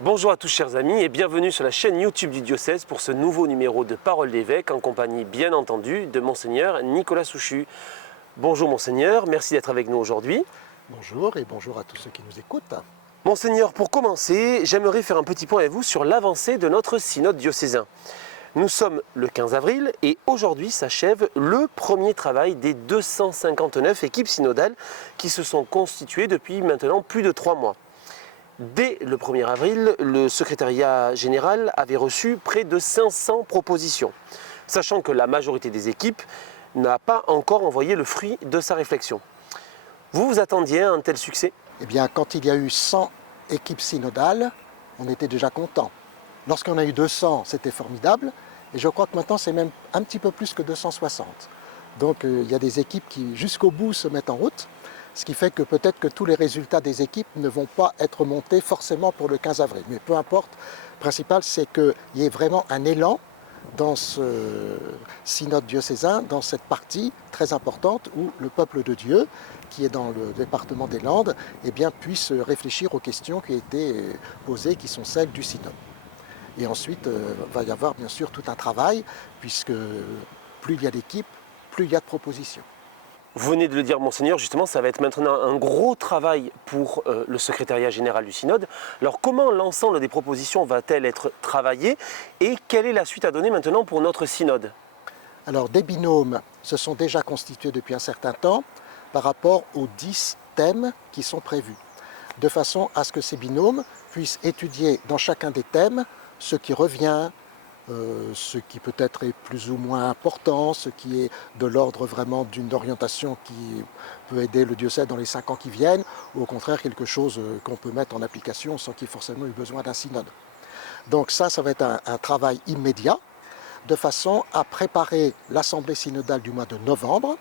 Bonjour à tous chers amis et bienvenue sur la chaîne YouTube du diocèse pour ce nouveau numéro de Parole d'évêque en compagnie bien entendu de Monseigneur Nicolas Souchu. Bonjour Monseigneur, merci d'être avec nous aujourd'hui. Bonjour et bonjour à tous ceux qui nous écoutent. Monseigneur, pour commencer, j'aimerais faire un petit point avec vous sur l'avancée de notre synode diocésain. Nous sommes le 15 avril et aujourd'hui s'achève le premier travail des 259 équipes synodales qui se sont constituées depuis maintenant plus de 3 mois. Dès le 1er avril, le secrétariat général avait reçu près de 500 propositions, sachant que la majorité des équipes n'a pas encore envoyé le fruit de sa réflexion. Vous vous attendiez à un tel succès ? Eh bien, quand il y a eu 100 équipes synodales, on était déjà content. Lorsqu'on a eu 200, c'était formidable. Et je crois que maintenant, c'est même un petit peu plus que 260. Donc, il y a des équipes qui, jusqu'au bout, se mettent en route. Ce qui fait que peut-être que tous les résultats des équipes ne vont pas être montés forcément pour le 15 avril. Mais peu importe, le principal, c'est qu'il y ait vraiment un élan dans ce synode diocésain, dans cette partie très importante où le peuple de Dieu, qui est dans le département des Landes, eh bien, puisse réfléchir aux questions qui ont été posées, qui sont celles du synode. Et ensuite, il va y avoir bien sûr tout un travail, puisque plus il y a d'équipes, plus il y a de propositions. Vous venez de le dire, Monseigneur, justement, ça va être maintenant un gros travail pour le secrétariat général du synode. Alors, comment l'ensemble des propositions va-t-elle être travaillée et quelle est la suite à donner maintenant pour notre synode ? Alors, des binômes se sont déjà constitués depuis un certain temps par rapport aux 10 thèmes qui sont prévus, de façon à ce que ces binômes puissent étudier dans chacun des thèmes ce qui revient, ce qui peut-être est plus ou moins important, ce qui est de l'ordre vraiment d'une orientation qui peut aider le diocèse dans les 5 ans qui viennent, ou au contraire quelque chose qu'on peut mettre en application sans qu'il y ait forcément eu besoin d'un synode. Donc ça va être un travail immédiat, de façon à préparer l'Assemblée synodale du mois de novembre,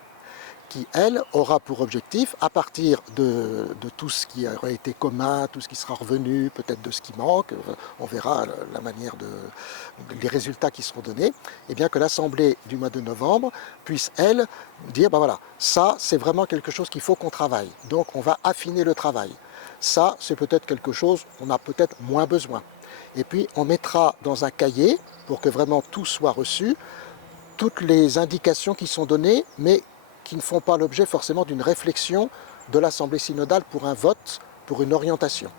qui, elle, aura pour objectif, à partir de tout ce qui aurait été commun, tout ce qui sera revenu, peut-être de ce qui manque, on verra la manière les résultats qui seront donnés, et bien que l'Assemblée du mois de novembre puisse, elle, dire, ben voilà, ça, c'est vraiment quelque chose qu'il faut qu'on travaille. Donc, on va affiner le travail. Ça, c'est peut-être quelque chose qu'on a peut-être moins besoin. Et puis, on mettra dans un cahier, pour que vraiment tout soit reçu, toutes les indications qui sont données, mais qui ne font pas l'objet forcément d'une réflexion de l'Assemblée synodale pour un vote, pour une orientation.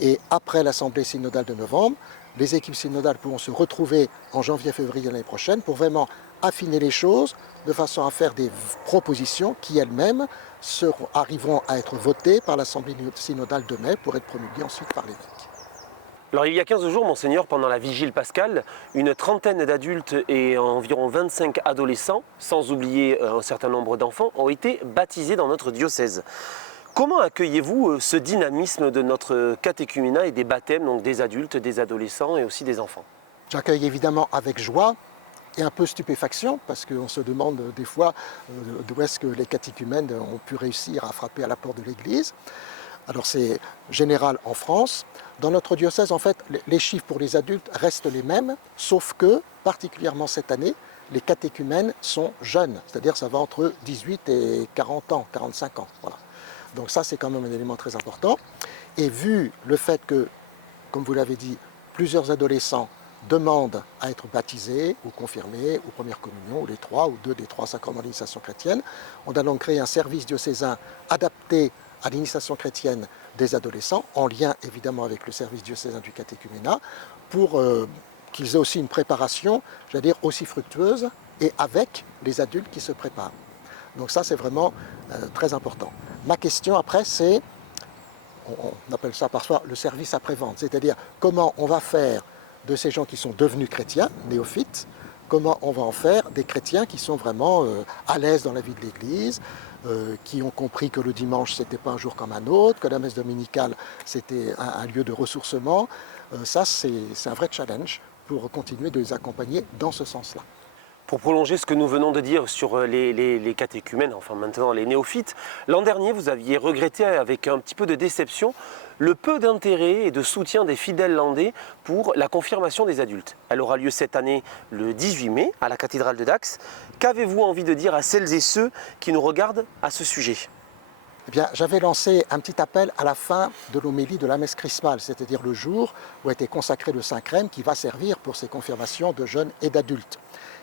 Et après l'Assemblée synodale de novembre, les équipes synodales pourront se retrouver en janvier-février l'année prochaine pour vraiment affiner les choses de façon à faire des propositions qui elles-mêmes arriveront à être votées par l'Assemblée synodale de mai pour être promulguées ensuite par l'évêque. Alors il y a 15 jours, Monseigneur, pendant la vigile pascale, une trentaine d'adultes et environ 25 adolescents, sans oublier un certain nombre d'enfants, ont été baptisés dans notre diocèse. Comment accueillez-vous ce dynamisme de notre catéchuménat et des baptêmes, donc des adultes, des adolescents et aussi des enfants ? J'accueille évidemment avec joie et un peu stupéfaction, parce qu'on se demande des fois d'où est-ce que les catéchumènes ont pu réussir à frapper à la porte de l'Église. Alors c'est général en France. Dans notre diocèse, en fait, les chiffres pour les adultes restent les mêmes, sauf que, particulièrement cette année, les catéchumènes sont jeunes, c'est-à-dire ça va entre 18 et 40 ans, 45 ans. Voilà. Donc ça, c'est quand même un élément très important. Et vu le fait que, comme vous l'avez dit, plusieurs adolescents demandent à être baptisés ou confirmés, ou première communion, ou les 3, ou 2 des 3 sacrements de l'initiation chrétienne, on a donc créé un service diocésain adapté à l'initiation chrétienne des adolescents, en lien évidemment avec le service diocésain du catéchuménat, pour qu'ils aient aussi une préparation, j'allais dire, aussi fructueuse, et avec les adultes qui se préparent. Donc ça, c'est vraiment très important. Ma question après, c'est, on appelle ça parfois le service après-vente, c'est-à-dire comment on va faire de ces gens qui sont devenus chrétiens, néophytes, comment on va en faire des chrétiens qui sont vraiment à l'aise dans la vie de l'Église, qui ont compris que le dimanche, ce n'était pas un jour comme un autre, que la messe dominicale, c'était un lieu de ressourcement. Ça, c'est un vrai challenge pour continuer de les accompagner dans ce sens-là. Pour prolonger ce que nous venons de dire sur les catéchumènes, enfin maintenant les néophytes, l'an dernier, vous aviez regretté avec un petit peu de déception le peu d'intérêt et de soutien des fidèles landais pour la confirmation des adultes. Elle aura lieu cette année le 18 mai à la cathédrale de Dax. Qu'avez-vous envie de dire à celles et ceux qui nous regardent à ce sujet ? Eh bien, j'avais lancé un petit appel à la fin de l'homélie de la messe chrismale, c'est-à-dire le jour où a été consacré le Saint-Crème qui va servir pour ces confirmations de jeunes et d'adultes.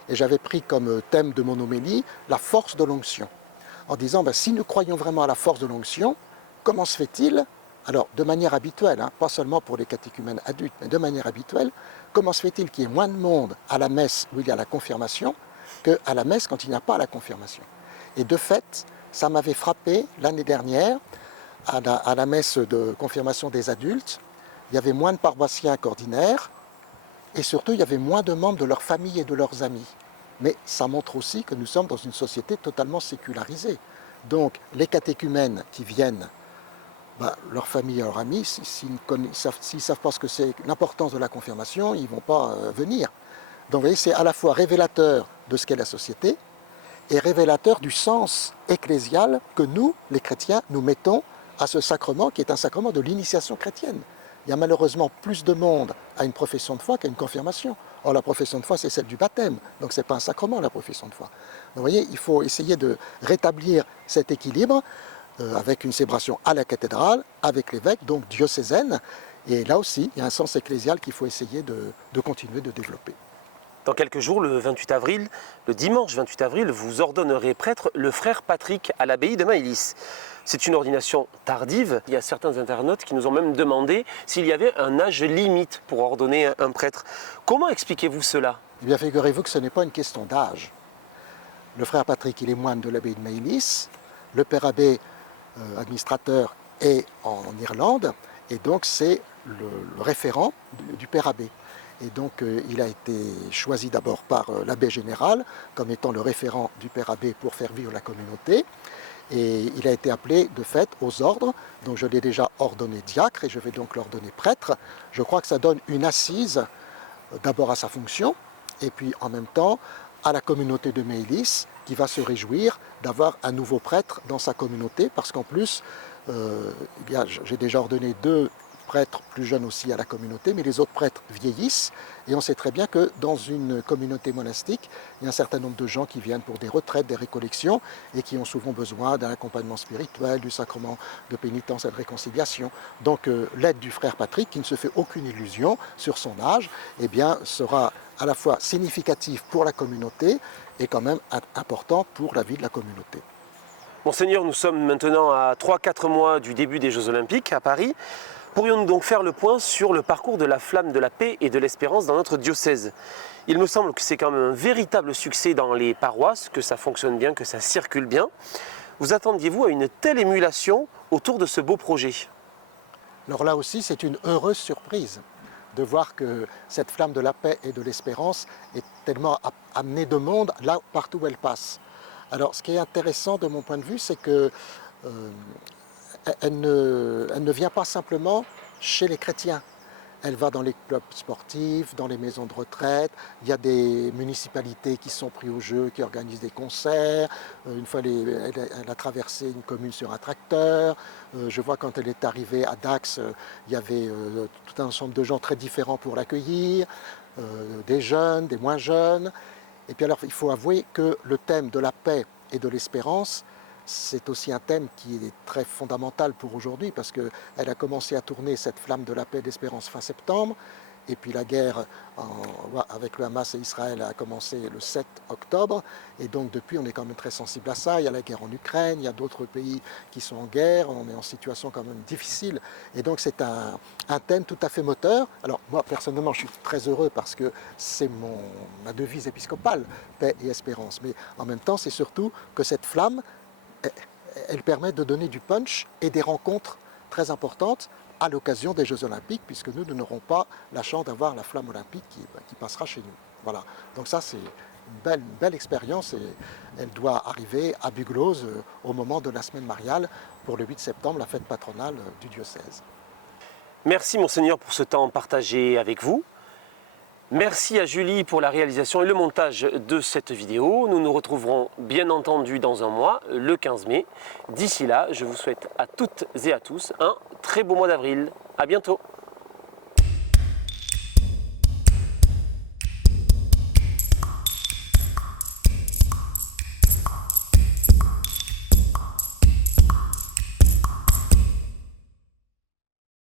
Et j'avais pris comme thème de mon homélie la force de l'onction, en disant, si nous croyons vraiment à la force de l'onction, comment se fait-il, alors de manière habituelle, pas seulement pour les catéchumènes adultes, mais de manière habituelle, comment se fait-il qu'il y ait moins de monde à la messe où il y a la confirmation qu'à la messe quand il n'y a pas la confirmation? Et de fait, ça m'avait frappé l'année dernière, à la messe de confirmation des adultes, il y avait moins de paroissiens qu'ordinaire, et surtout il y avait moins de membres de leur famille et de leurs amis. Mais ça montre aussi que nous sommes dans une société totalement sécularisée. Donc les catéchumènes qui viennent, leur famille et leurs amis, s'ils ne savent pas ce que c'est l'importance de la confirmation, ils ne vont pas venir. Donc vous voyez, c'est à la fois révélateur de ce qu'est la société, et révélateur du sens ecclésial que nous, les chrétiens, nous mettons à ce sacrement qui est un sacrement de l'initiation chrétienne. Il y a malheureusement plus de monde à une profession de foi qu'à une confirmation. Or, la profession de foi, c'est celle du baptême, donc ce n'est pas un sacrement, la profession de foi. Donc, vous voyez, il faut essayer de rétablir cet équilibre avec une célébration à la cathédrale, avec l'évêque, donc diocésaine, et là aussi, il y a un sens ecclésial qu'il faut essayer de continuer de développer. Dans quelques jours, le 28 avril, le dimanche 28 avril, vous ordonnerez prêtre le frère Patrick à l'abbaye de Maëlys. C'est une ordination tardive. Il y a certains internautes qui nous ont même demandé s'il y avait un âge limite pour ordonner un prêtre. Comment expliquez-vous cela? Eh bien, figurez-vous que ce n'est pas une question d'âge. Le frère Patrick, il est moine de l'abbaye de Maëlys. Le père abbé administrateur est en Irlande, et donc c'est le référent du père abbé. Et donc il a été choisi d'abord par l'abbé général comme étant le référent du père abbé pour faire vivre la communauté. Et il a été appelé de fait aux ordres, donc je l'ai déjà ordonné diacre et je vais donc l'ordonner prêtre. Je crois que ça donne une assise d'abord à sa fonction et puis en même temps à la communauté de Maëlys qui va se réjouir d'avoir un nouveau prêtre dans sa communauté parce qu'en plus, j'ai déjà ordonné 2 prêtres plus jeunes aussi à la communauté, mais les autres prêtres vieillissent et on sait très bien que dans une communauté monastique, il y a un certain nombre de gens qui viennent pour des retraites, des récollections et qui ont souvent besoin d'un accompagnement spirituel, du sacrement de pénitence et de réconciliation. Donc l'aide du frère Patrick, qui ne se fait aucune illusion sur son âge, eh bien, sera à la fois significatif pour la communauté et quand même important pour la vie de la communauté. Monseigneur, nous sommes maintenant à 3-4 mois du début des Jeux Olympiques à Paris. Pourrions-nous donc faire le point sur le parcours de la flamme de la paix et de l'espérance dans notre diocèse? Il me semble que c'est quand même un véritable succès dans les paroisses, que ça fonctionne bien, que ça circule bien. Vous attendiez-vous à une telle émulation autour de ce beau projet? Alors là aussi, c'est une heureuse surprise de voir que cette flamme de la paix et de l'espérance est tellement amenée de monde là partout où elle passe. Alors ce qui est intéressant de mon point de vue, c'est que elle ne vient pas simplement chez les chrétiens. Elle va dans les clubs sportifs, dans les maisons de retraite. Il y a des municipalités qui sont prises au jeu, qui organisent des concerts. Une fois, elle a traversé une commune sur un tracteur. Je vois quand elle est arrivée à Dax, il y avait tout un ensemble de gens très différents pour l'accueillir, des jeunes, des moins jeunes. Et puis alors, il faut avouer que le thème de la paix et de l'espérance, c'est aussi un thème qui est très fondamental pour aujourd'hui parce qu'elle a commencé à tourner cette flamme de la paix et de l'espérance fin septembre et puis la guerre avec le Hamas et Israël a commencé le 7 octobre et donc depuis on est quand même très sensible à ça. Il y a la guerre en Ukraine, il y a d'autres pays qui sont en guerre, on est en situation quand même difficile et donc c'est un thème tout à fait moteur. Alors moi personnellement je suis très heureux parce que c'est ma devise épiscopale, paix et espérance, mais en même temps c'est surtout que cette flamme elle permet de donner du punch et des rencontres très importantes à l'occasion des Jeux Olympiques, puisque nous n'aurons pas la chance d'avoir la flamme olympique qui passera chez nous. Voilà. Donc ça, c'est une belle expérience et elle doit arriver à Bugloz au moment de la semaine mariale pour le 8 septembre, la fête patronale du diocèse. Merci Monseigneur pour ce temps partagé avec vous. Merci à Julie pour la réalisation et le montage de cette vidéo. Nous nous retrouverons bien entendu dans un mois, le 15 mai. D'ici là, je vous souhaite à toutes et à tous un très beau mois d'avril. À bientôt.